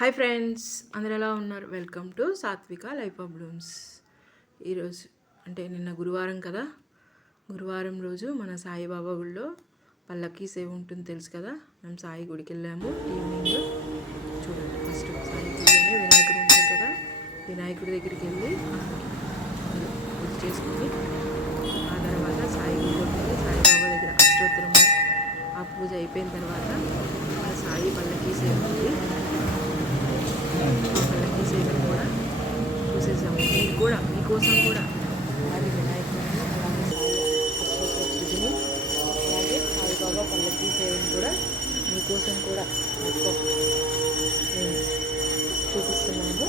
Hi friends, అందరు ఎలా ఉన్నారు? వెల్కమ్ టు సాత్విక లైఫ్ ఆఫ్ బ్లూమ్స్. ఈరోజు అంటే నిన్న గురువారం కదా, గురువారం రోజు మన సాయిబాబా గుడిలో పల్లకి సేవ ఉంటుంది తెలుసు కదా. మేము సాయి గుడికి వెళ్ళాము ఈవినింగ్. చూడండి, ఫస్ట్ సాయి గుడిలోనే వినాయకుడు ఉంటుంది కదా, వినాయకుడి దగ్గరికి వెళ్ళి పూజ చేసుకుని ఆ తర్వాత సాయి గుడిలోకి వెళ్ళి సాయిబాబా దగ్గర అష్టోత్తరము ఆ పూజ అయిపోయిన తర్వాత మన సాయి పల్లకి సేవ ఉంది. పల్లకి సేవను కూడా చూసేసాము. మీరు కూడా మీకోసం కూడా అలాగే వినాయకుడిని అలాగే సాయి అష్టోత్తర అలాగే సాయిబాబా పల్లకి సేవను కూడా మీకోసం కూడా మొత్తం మేము చూపిస్తున్నాము.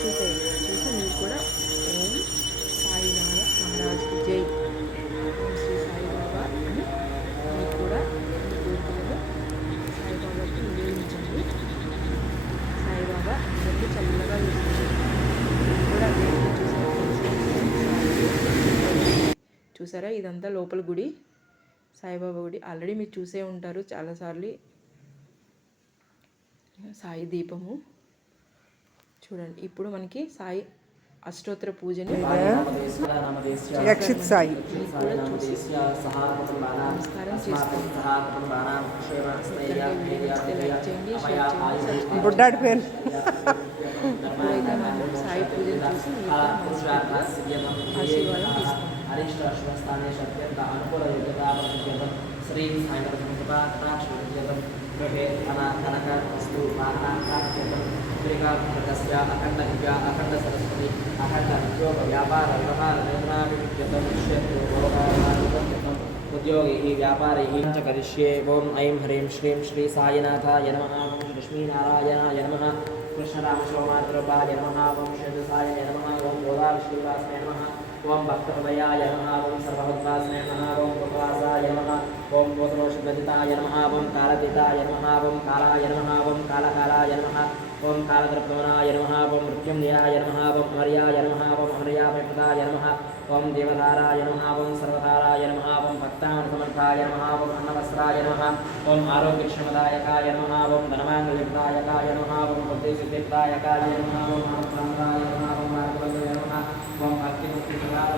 చూసేయండి, చూసి మీరు కూడా ఓం సాయినాథ మహారాజ్కి జై, ఓం శ్రీ సాయిబాబా అని మీకు కూడా మీ కోరికలను సాయిబాబాకి నివేదించండి. సాయిబాబా అందరికీ చల్లగా చూస్తుంది. కూడా చూసారా, ఇదంతా లోపల గుడి, సాయిబాబా గుడి. ఆల్రెడీ మీరు చూసే ఉంటారు చాలాసార్లు. సాయి దీపము చూడండి. ఇప్పుడు మనకి సాయి అష్టోత్తర పూజని రక్షిత్ సాయి నమస్కారం చేసుకోండి. లైక్ చేయండి, షేర్ చేయండి, బుడ్డాడి పేరు. ఇప్పుడైతే మనం సాయి పూజను చూసి మీరు ఆశీర్వాదం తీసుకోండి. శ్రీ అఖండ దివ్య అఖండ సరస్వతి అఖండ ఉద్యోగ వ్యాపార వ్యవహార ఉద్యోగి వ్యాపారై కరిష్యే. ఓం ఐం హ్రీం శ్రీం శ్రీ సాయినాథాయ నమః. ఓం లక్ష్మీనారాయణాయ నమః. కృష్ణరామశోమాద్రపాయ నమః. ఓం శేషసాయ నమః. ఓం గోదావిశ్రీవాసాయ నమః. ఓం భక్తహృదయాయ నమః. ఓం సర్వభద్వాసాయ నమః. ఓం భగవాసాయ నమః. ఓం భూతదోషగ్రజితాయ నమః. ఓం కాలతీతాయ నమః. ఓం కాలాయ నమః. ఓం కాలకాలాయ నమః. ఓం కాలద్రప్తమనాయ నమః. ఓం మృత్యుంజయాయ నమః. ఓం అమర్యాయ నమః. ఓం అమర్యామయప్రదాయ నమః. ఓం దేవధారాయ నమః. ఓం సర్వధారాయ నమః. ఓం భక్తామృతమర్థాయ నమః. ఓం అన్నవస్త్రాయ నమః. ఓం ఆరోగ్యక్షమదాయకాయ నమః. ఓం ధనమాంగళ్యప్రదాయకాయ నమః. ఓం బుద్ధిసిద్ధిప్రదాయకాయ నమః. ఓం ఆనందాయ నమః. ఓం మార్గవల్య నమః. ఓం భక్తిముక్తిప్రదాయ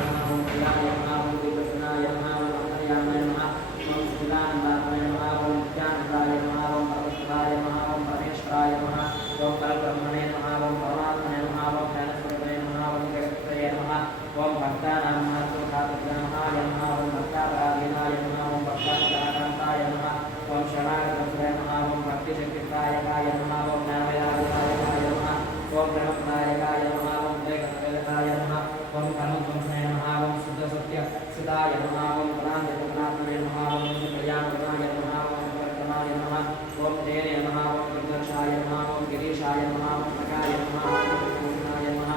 నమః. ఓం ప్రియాయ నమః. ఓం దీపజ్ఞాయ నమః. ఓం అంతర్యామాయ నమః. ఓం స్థితానందాయ నమః. ఓం నిత్యానందాయ నమః. ఓం పరమేశ్వరాయ నమః. ఓం పరమేశ్వరాయ నమః. ఓం పరబ్రహ్మణే నమః. ఓం పరమాత్మనే నమః. ఓం జ్ఞానస్వరూపిణే నమః. ఓం జగత్ప్రదే నమః. ఓం భక్తానాం మహాత్మకాయ నమః. ఓం భక్తాపరాధీనాయ నమః. ఓం భక్తాకాంతాయ నమః. ఓం శరణాగతాయ నమః. ఓం భక్తిశక్తిప్రాయకాయ నమః. ఓం జ్ఞానవేదాయకాయ నమః. ఓం ప్రణవప్రాయకాయ నమః. ఓం జయకనవేదకాయ నమః. ఓం కర్మధ్వంసనాయ నమః. ఓం శుద్ధసత్య సిద్ధాయ నమః. ఓం కళాంతనాత్మనే నమః. ఓం కళ్యాణప్రదాయ నమః. ఓం పరిక్రమాయ నమః. ఓం జయనే నమః. ఓం దుర్దర్శాయ నమః. ఓం గిరీశాయ నమః. ఓం ప్రకాయ నమః. ఓం పూర్ణాయ నమః.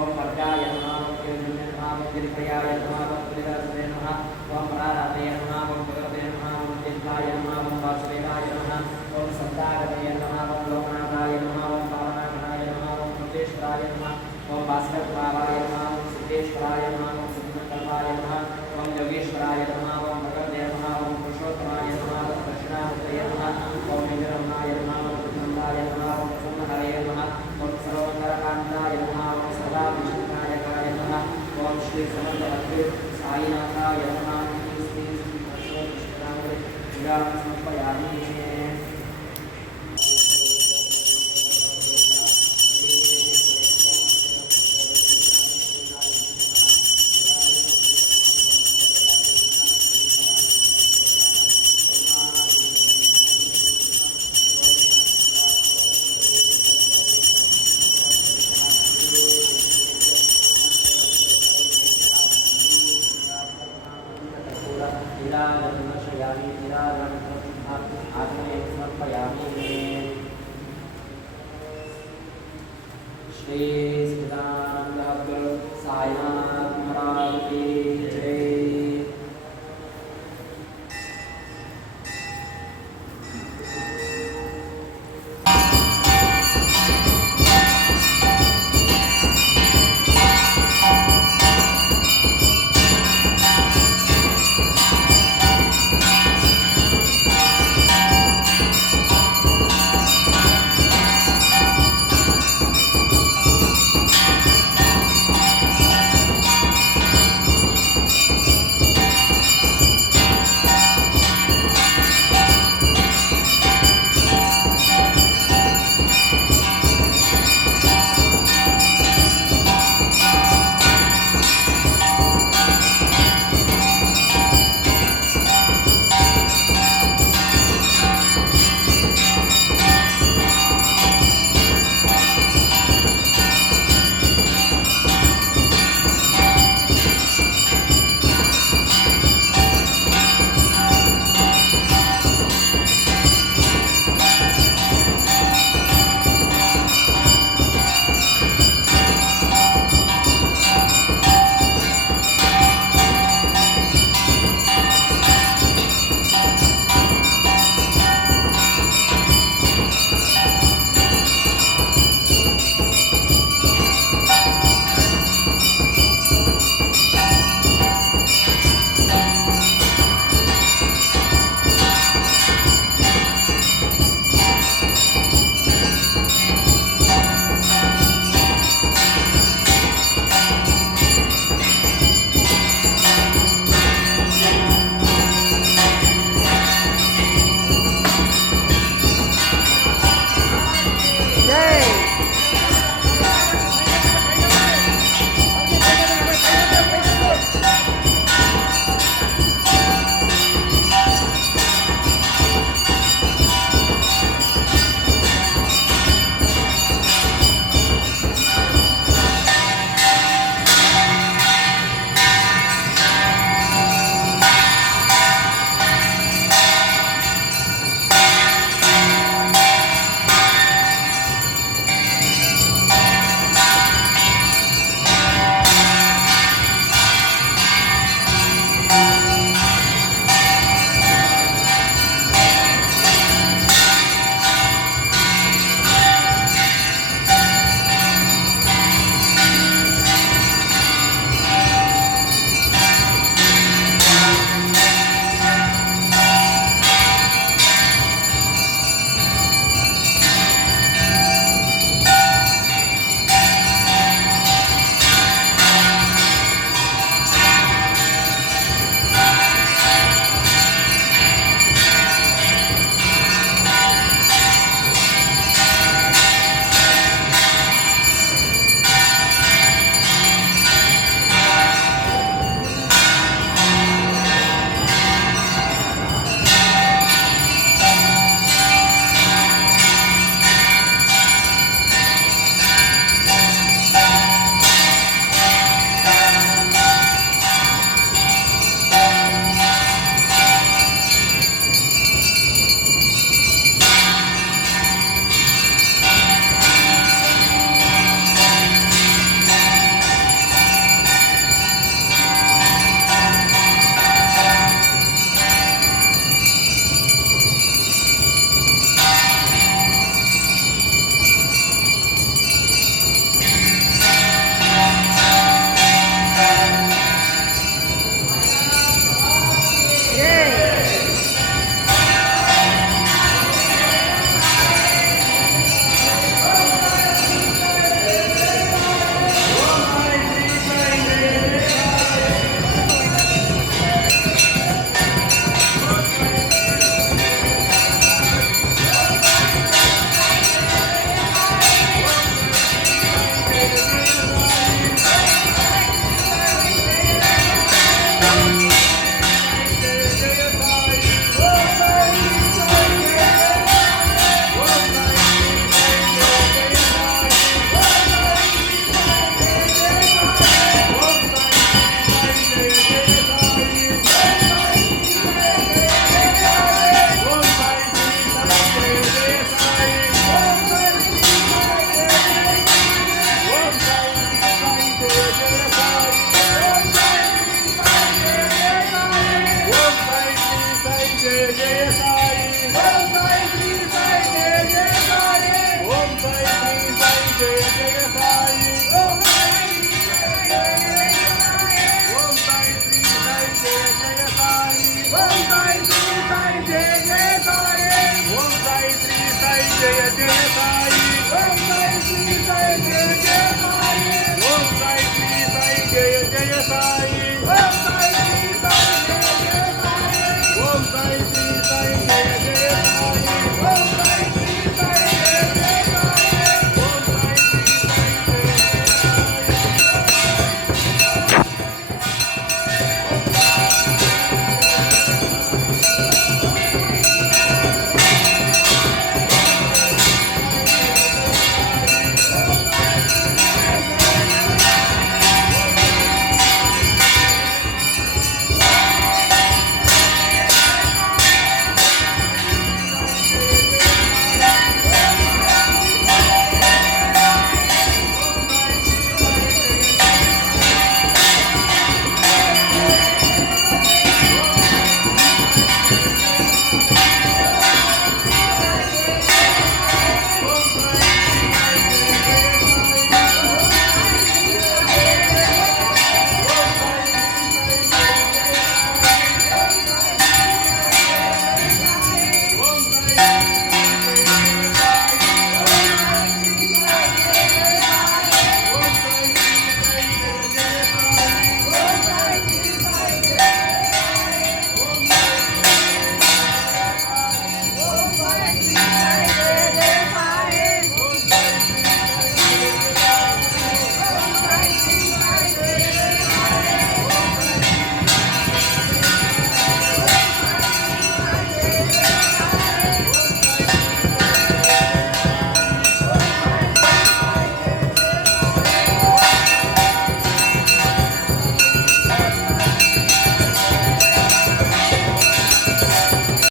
ఓం వర్గాయ నమః. ఓం గిరిజన్య నమః. ఓం గిరిప్రియాయ నమః. ఓం గిరిదాసనే నమః. ఓం పరారాధయ నమః. ఓం భగవతే నమః. ఓం జిత్వాయ నమః. ఓం వాసుదేవాయ నమః. ఓం సద్దాగతయ నమః. ఓం లోకనాథాయ నమః. ఓం పావనాథాయ నమః. ఓం ముక్తేశ్వరాయ నమః. ఓం భాస్కరభావాయ నమః. ఓం సిద్ధేశ్వరాయ నమః. ఓం సిద్ధకల్పాయ నమః. ఓం యోగేశ్వరాయ నమః. ఓం భగవతే నమః. ఓం పురుషోత్తమాయ నమః. ఓం దక్షిణామూర్తయ నమః. ఓం నిజరమణాయ నమః. ఓం ప్రసన్నాయ నమః. ఓం ప్రసన్నహరయ నమః. ఓం సర్వమంగళకాంతాయ నమః. ఓం సదా విష్ణునాయకాయ నమః. ఓం శ్రీ సమర్థ సాయినాథాయ నమః. శ్రీ శ్రీ విష్ణునాథాయ సమర్పయామి. సమర్పయామి. శ్రీ